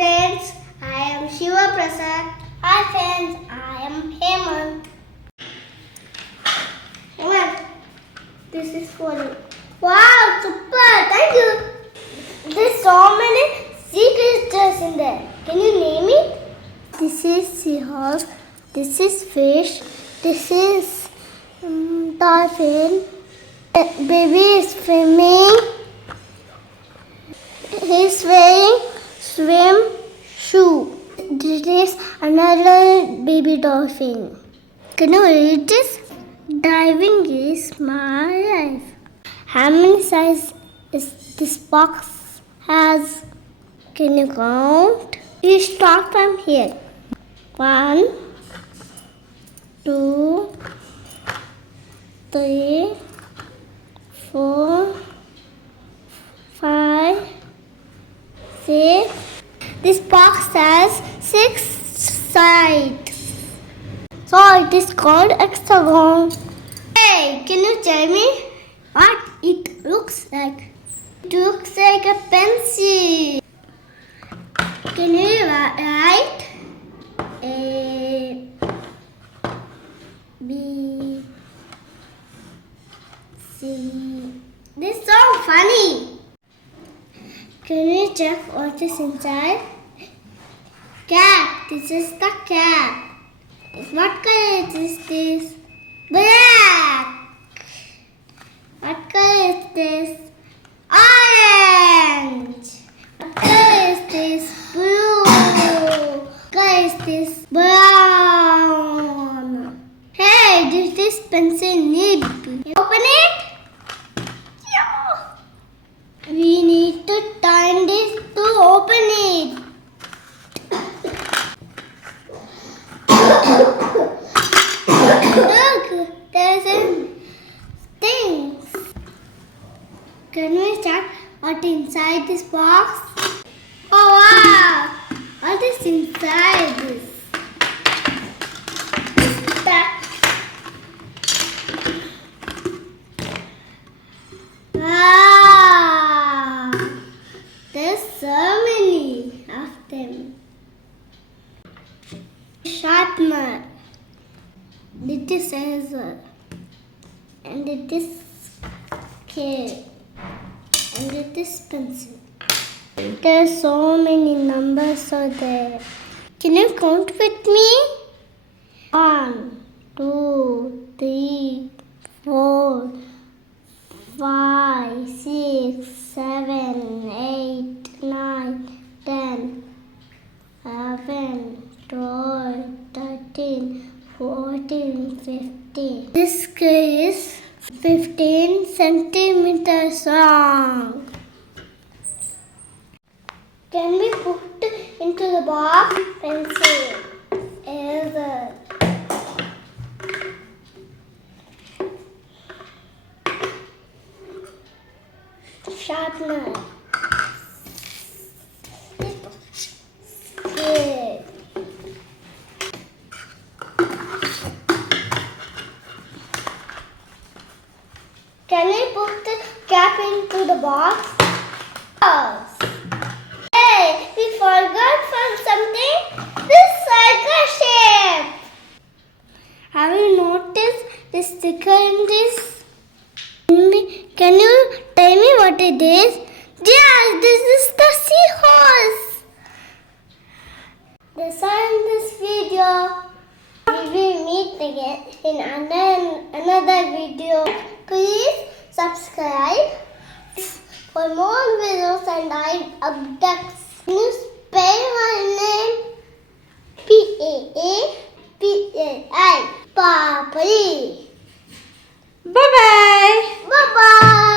friends, I am Shiva Prasad. Hi friends, I am Hemant. Hemant, this is for you. Wow, super! Thank you. There's so many sea creatures in there. Can you name it? This is seahorse. This is fish. This is dolphin. Baby is swimming. He's wearing swim shoe. This is another baby dolphin. Can you read this? Diving is my life. How many size is this box has? Can you count? You start from here. 1, 2, 3, 4, 5, 6. This box has 6 sides. So it is called hexagon. Hey, can you tell me what it looks like? It looks like a pencil. Can you write A, B, C? This is so funny. Can you check what is inside? Cap. This is the cap. What color is this? Black. What color is this? Orange. What color is this? Blue. What color is this? Brown. Hey, this is pencil nib. Open it. We need to turn this to open it. Look, there's a thing. Can we check what's inside this box? Oh wow! What is inside this? Wow! There's so many of them. Sharpener. It is scissor. And it is scale. And it is pencil. There's so many numbers out there. Can you count with me? 1, 2, 3, 4, 5, 6, 7, 8, 9, 10, 11, 12, 13, 14, 15. This scale is 15 centimeters long. Can we put into the box? Pencil, eraser, sharpener, scale. Can we put the cap into the box? Yes. Hey, we forgot from something. This circle shape. Have you noticed the sticker in this? Can you tell me what it is? Yes, this is the seahorse. That's all in this video. We will meet again in another video. Please subscribe for more videos and updates. Can you spell my name? Paapli. Bye-bye. Bye-bye.